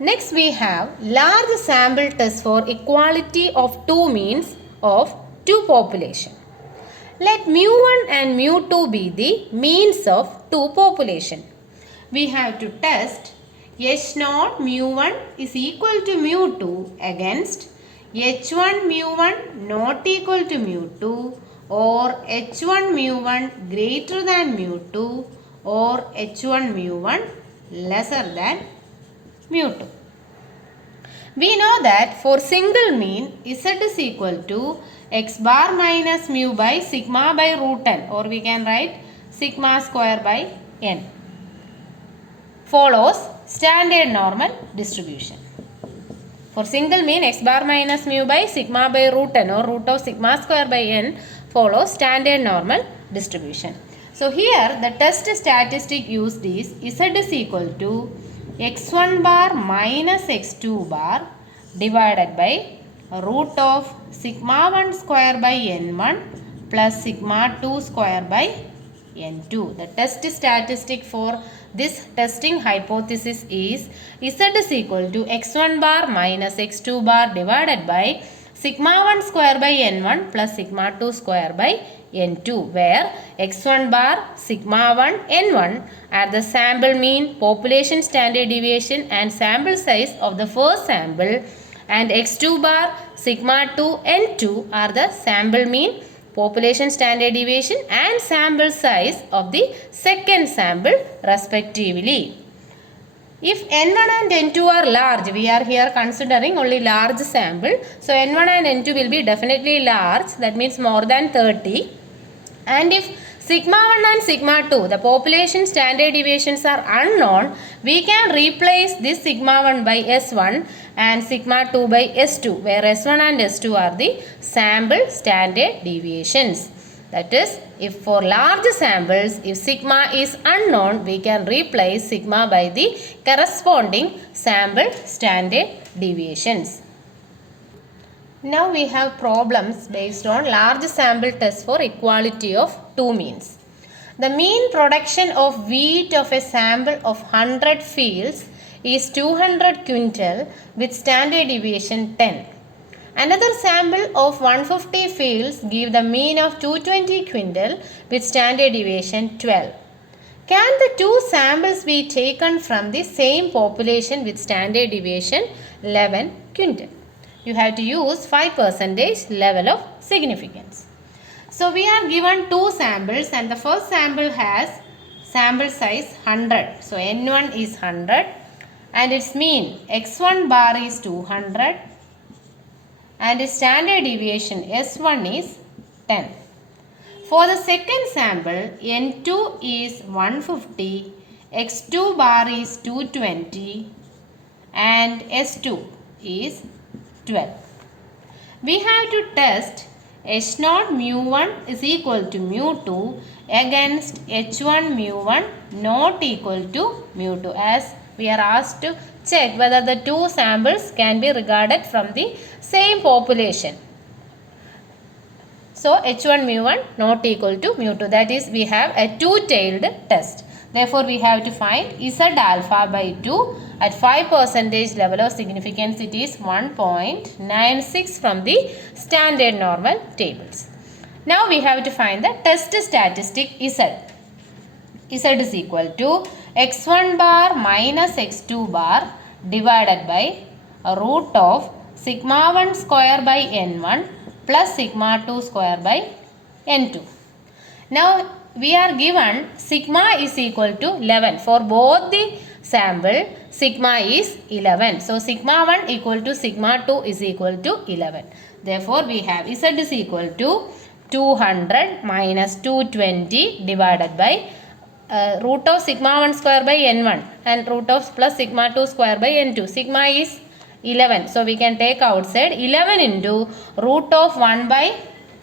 Next we have large sample test for equality of two means of two population. Let mu1 and mu2 be the means of two population. We have to test H0 mu1 is equal to mu2 against H1 mu1 not equal to mu2 or H1 mu1 greater than mu2 or H1 mu1 lesser than mu2. We know that for single mean Z is equal to x bar minus mu by sigma by root n, or we can write sigma square by n. Follows standard normal distribution. For single mean x bar minus mu by sigma by root n or root of sigma square by n follows standard normal distribution. So here the test statistic used is Z is equal to x1 bar minus x2 bar divided by root of sigma 1 square by n1 plus sigma 2 square by n2. The test statistic for this testing hypothesis is Z is equal to x1 bar minus x2 bar divided by sigma 1 square by n1 plus sigma 2 square by n2, where x1 bar, sigma 1, n1 are the sample mean, population standard deviation and sample size of the first sample, and x2 bar, sigma 2, n2 are the sample mean, population standard deviation and sample size of the second sample respectively. If n1 and n2 are large, we are here considering only large sample. So n1 and n2 will be definitely large, that means more than 30. And if sigma 1 and sigma 2, the population standard deviations are unknown, we can replace this sigma 1 by S1 and sigma 2 by S2, where S1 and S2 are the sample standard deviations. That is, if for large samples, if sigma is unknown, we can replace sigma by the corresponding sample standard deviations. Now we have problems based on large sample test for equality of two means. The mean production of wheat of a sample of 100 fields is 200 quintal with standard deviation 10. Another sample of 150 fields give the mean of 220 quintal with standard deviation 12. Can the two samples be taken from the same population with standard deviation 11 quintal? You have to use 5% level of significance. So we are given two samples and the first sample has sample size 100. So n1 is 100 and its mean x1 bar is 200 and its standard deviation S1 is 10. For the second sample, n2 is 150, x2 bar is 220 and S2 is 12. We have to test H0 mu1 is equal to mu2 against H1 mu1 not equal to mu2, as we are asked to check whether the two samples can be regarded from the same population. So H1 mu1 not equal to mu2, that is we have a two-tailed test. Therefore we have to find Z alpha by 2 at 5% level of significance. It is 1.96 from the standard normal tables. Now we have to find the test statistic Z. Z is equal to x1 bar minus x2 bar divided by a root of sigma 1 square by n1 plus sigma 2 square by n2. Now we are given sigma is equal to 11. For both the sample, sigma is 11. So sigma 1 equal to sigma 2 is equal to 11. Therefore we have Z is equal to 200 minus 220 divided by root of sigma 1 square by n1 and root of plus sigma 2 square by n2. Sigma is 11. So we can take outside 11 into root of 1 by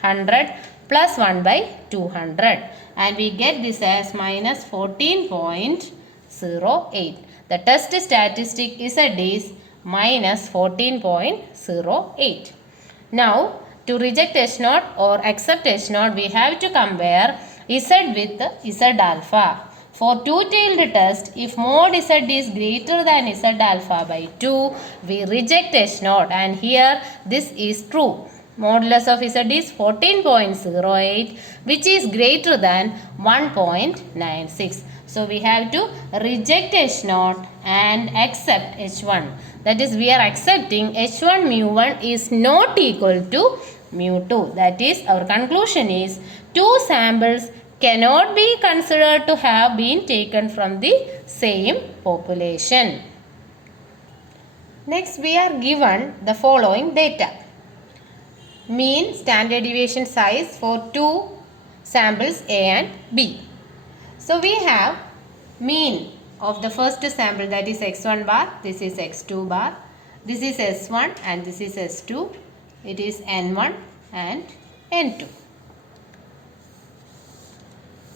100 plus 1 by 200. And we get this as minus 14.08. The test statistic Z is minus 14.08. Now to reject H0 or accept H0, we have to compare Z with Z alpha. For two-tailed test, if mod z is greater than z alpha by 2, we reject H0, and here this is true. Modulus of z is 14.08, which is greater than 1.96. So we have to reject H0 and accept H1. That is, we are accepting H1 mu1 is not equal to mu2. That is, our conclusion is two samples cannot be considered to have been taken from the same population. Next, we are given the following data. Mean standard deviation size for two samples A and B. So we have mean of the first sample, that is x1 bar, this is x2 bar, this is S1 and this is S2, it is N1 and N2.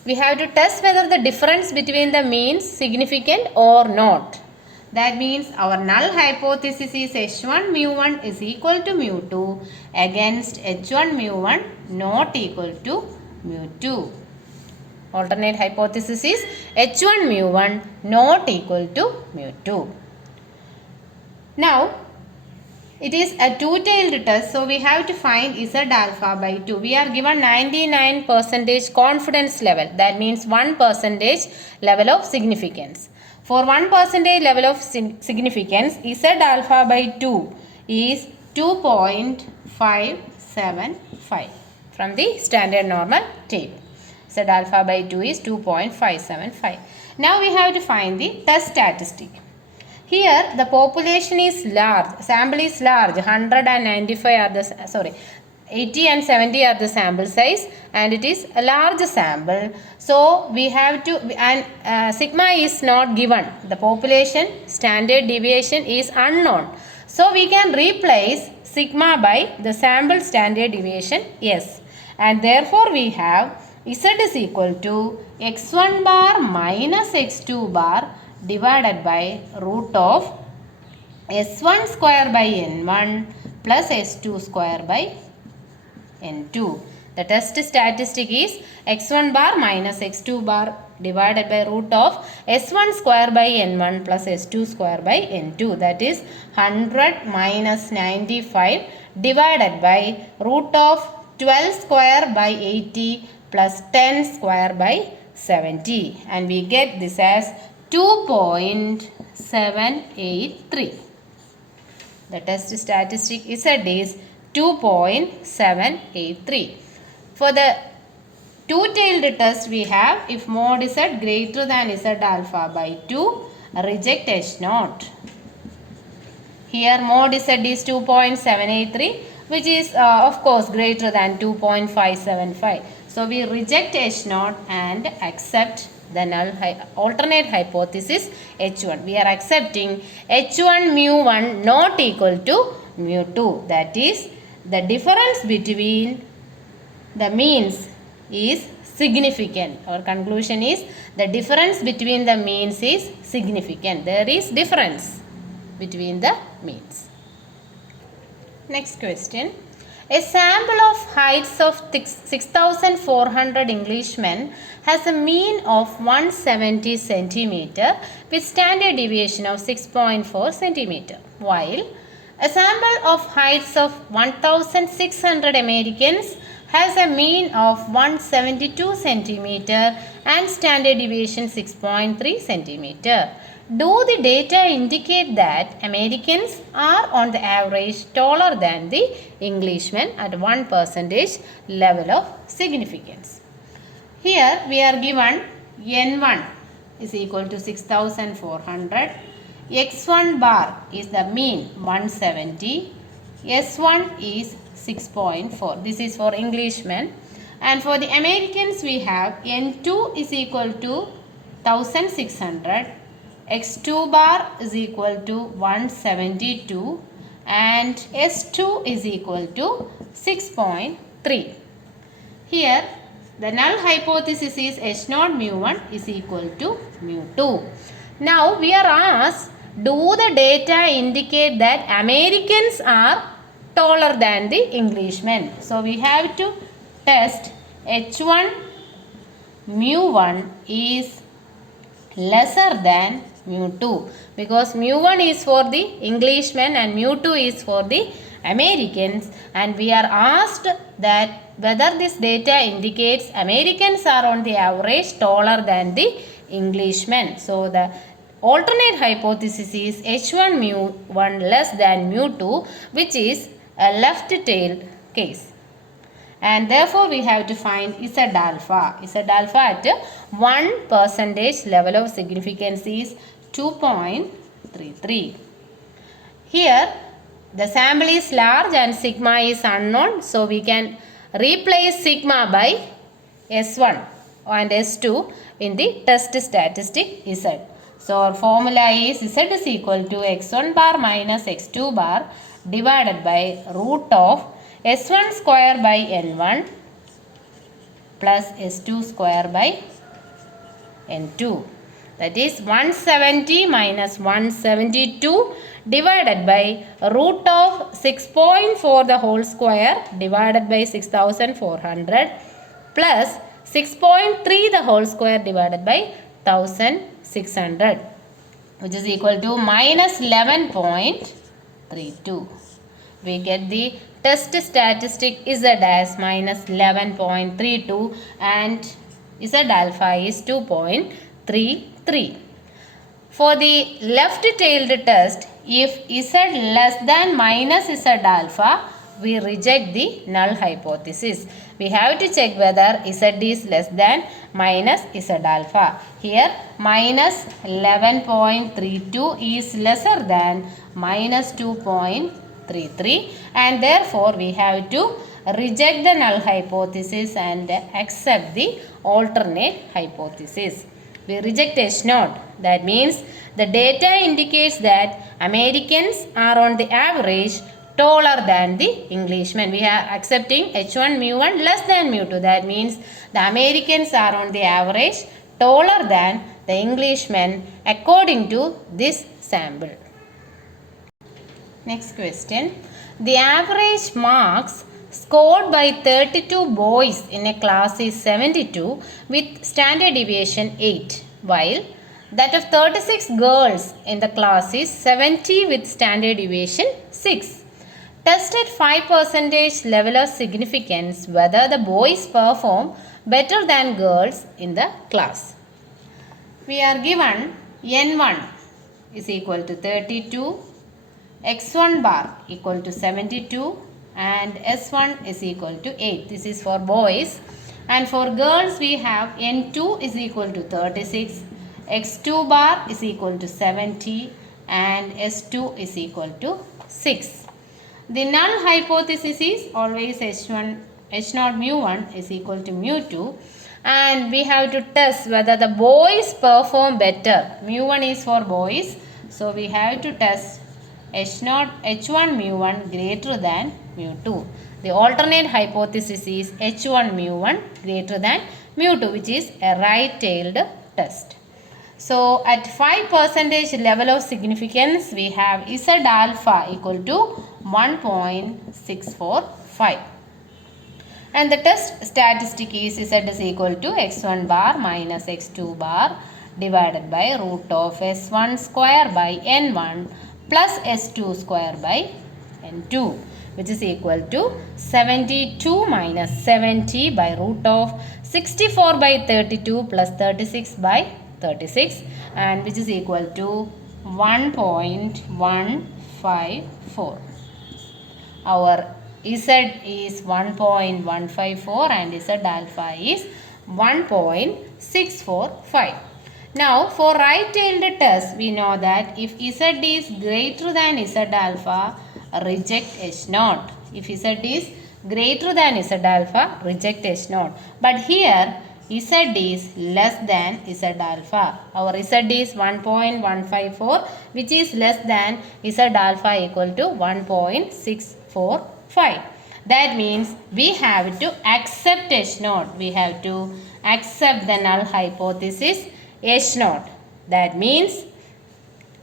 We have to test whether the difference between the means significant or not. That means our null hypothesis is H1 mu1 is equal to mu2 against H1 mu1 not equal to mu2. Alternate hypothesis is H1 mu1 not equal to mu2. Now, it is a two-tailed test, so we have to find Z alpha by 2. We are given 99% confidence level. That means 1% level of significance. For 1% level of significance, Z alpha by 2 is 2.575 from the standard normal table. Z alpha by 2 is 2.575. Now we have to find the test statistic. Here the population is large, sample is large, 195 are the, 80 and 70 are the sample size, and it is a large sample. So we have to, and sigma is not given, the population standard deviation is unknown. So we can replace sigma by the sample standard deviation S, and therefore we have Z is equal to x1 bar minus x2 bar divided by root of S1 square by N1 plus S2 square by N2. The test statistic is x1 bar minus x2 bar divided by root of S1 square by N1 plus S2 square by N2. That is 100 minus 95 divided by root of 12 square by 80 plus 10 square by 70. And we get this as 2.783. The test statistic Z is 2.783. For the two-tailed test, we have if mod Z greater than Z alpha by 2, reject H0. Here mod Z is 2.783, which is of course greater than 2.575. So we reject H0 and accept the null alternate hypothesis H1. We are accepting H1 mu1 not equal to mu2. That is, the difference between the means is significant. Our conclusion is the difference between the means is significant. There is difference between the means. Next question. A sample of heights of 6,400 Englishmen has a mean of 170 centimeter with standard deviation of 6.4 centimeter, while a sample of heights of 1,600 Americans has a mean of 172 centimeter and standard deviation 6.3 centimeter. Do the data indicate that Americans are on the average taller than the Englishmen at 1% level of significance? Here we are given N1 is equal to 6,400. X1 bar is the mean 170. S1 is 6.4. This is for Englishmen. And for the Americans we have N2 is equal to 1,600. X2 bar is equal to 172 and S2 is equal to 6.3. Here the null hypothesis is H0 mu1 is equal to mu2. Now we are asked, do the data indicate that Americans are taller than the Englishmen? So we have to test H1 mu1 is lesser than mu2, because mu1 is for the Englishmen and mu2 is for the Americans, and we are asked that whether this data indicates Americans are on the average taller than the Englishmen. So the alternate hypothesis is H1 mu1 less than mu2, which is a left-tailed case. And therefore we have to find Z alpha. Z alpha at 1% level of significance is 2.33. Here the sample is large and sigma is unknown, so we can replace sigma by S1 and S2 in the test statistic Z. So our formula is Z is equal to x1 bar minus x2 bar divided by root of S1 square by N1 plus S2 square by N2. That is 170 minus 172 divided by root of 6.4 the whole square divided by 6400 plus 6.3 the whole square divided by 1600, which is equal to minus 11.32. We get the test statistic Z as minus 11.32 and Z alpha is 2.33. For the left-tailed test, if Z less than minus Z alpha, we reject the null hypothesis. We have to check whether Z is less than minus Z alpha. Here minus 11.32 is lesser than minus 2.33, and therefore we have to reject the null hypothesis and accept the alternate hypothesis. We reject H0. That means the data indicates that Americans are on the average taller than the Englishmen. We are accepting H1 mu1 less than mu2. That means the Americans are on the average taller than the Englishmen according to this sample. Next question. The average marks scored by 32 boys in a class is 72 with standard deviation 8, while that of 36 girls in the class is 70 with standard deviation 6. Test at 5% level of significance whether the boys perform better than girls in the class. We are given N1 is equal to 32, x1 bar equal to 72 and S1 is equal to 8. This is for boys. And for girls we have N2 is equal to 36, x2 bar is equal to 70 and S2 is equal to 6. The null hypothesis is always H0 mu1 is equal to mu2, and we have to test whether the boys perform better. Mu1 is for boys, so we have to test H1 mu1 greater than mu2. The alternate hypothesis is H1 mu1 greater than mu2, which is a right-tailed test. So at 5% level of significance, we have Z alpha equal to 1.645. And the test statistic is Z is equal to x1 bar minus x2 bar divided by root of S1 square by N1 plus S2 square by N2, which is equal to 72 minus 70 by root of 64 by 32 plus 36 by 36, and which is equal to 1.154. Our Z is 1.154 and Z alpha is 1.645. Now for right-tailed test, we know that if Z is greater than Z alpha, reject H0. If Z is greater than Z alpha, reject H0. But here Z is less than Z alpha. Our Z is 1.154, which is less than Z alpha equal to 1.645. That means we have to accept H0. We have to accept the null hypothesis H0. That means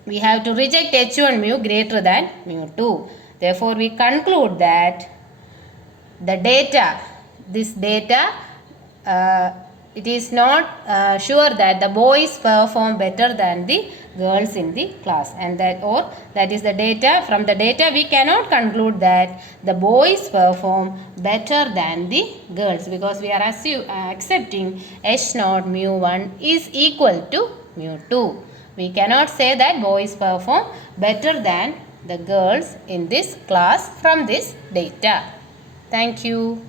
we have to reject H1 mu greater than mu2. Therefore, we conclude that the data, this data it is not sure that the boys perform better than the girls in the class, and that is the data. From the data we cannot conclude that the boys perform better than the girls, because we are accepting H naught mu 1 is equal to mu 2. We cannot say that boys perform better than the girls in this class from this data. Thank you.